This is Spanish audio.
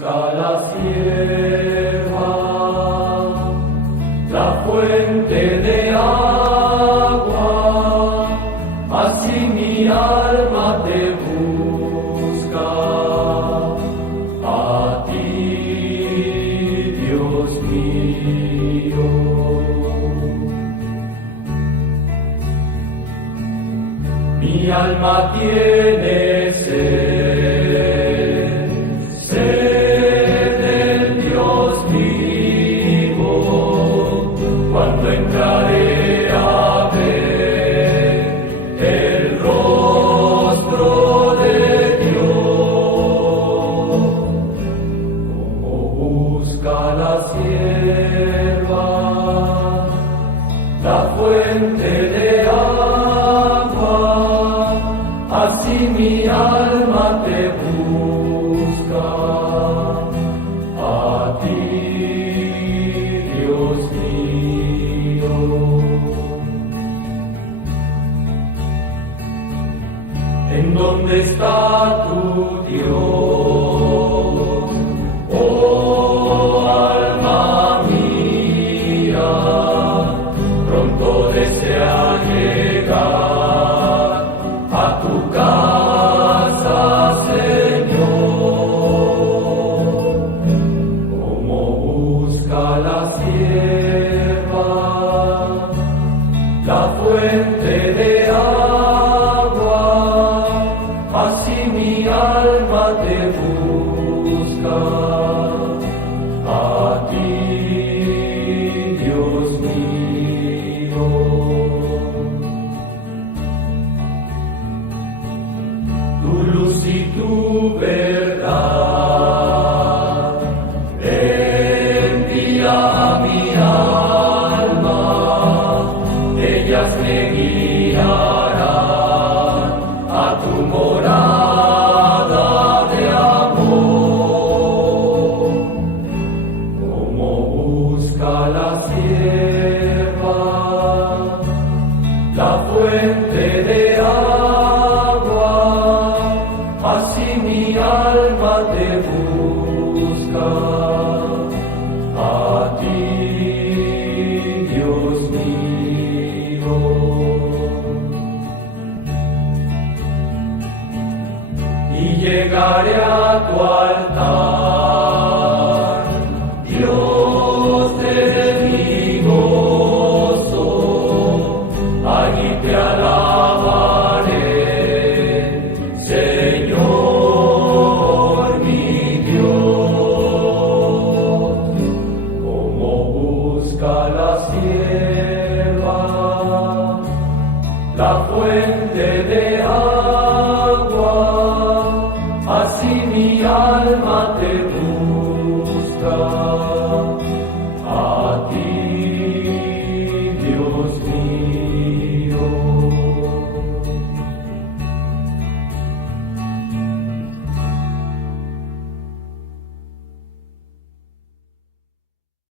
busca la sierva, la fuente de agua, así mi alma te busca, a ti, Dios mío. Mi alma tiene sed, sed del Dios vivo, cuando entraré a ver el rostro de Dios, como busca la sierva, la fuente de agua, así mi alma te busca, a ti, Dios mío. ¿En dónde está tu Dios, oh alma mía? Pronto desea llegar a tu casa, Señor, como busca la sierva, la fuente de agua, así mi alma te busca, a ti, Dios mío. Tu luz y tu verdad envía a mi alma, ellas me guiarán a tu morada de amor, como busca la sierva, la fuente de agua, así mi alma te busca, a ti, Dios mío. Y llegaré a tu altar, Dios de mi gozo, allí te alabaré, Señor mi Dios, como busca la sierva, la fuente de agua,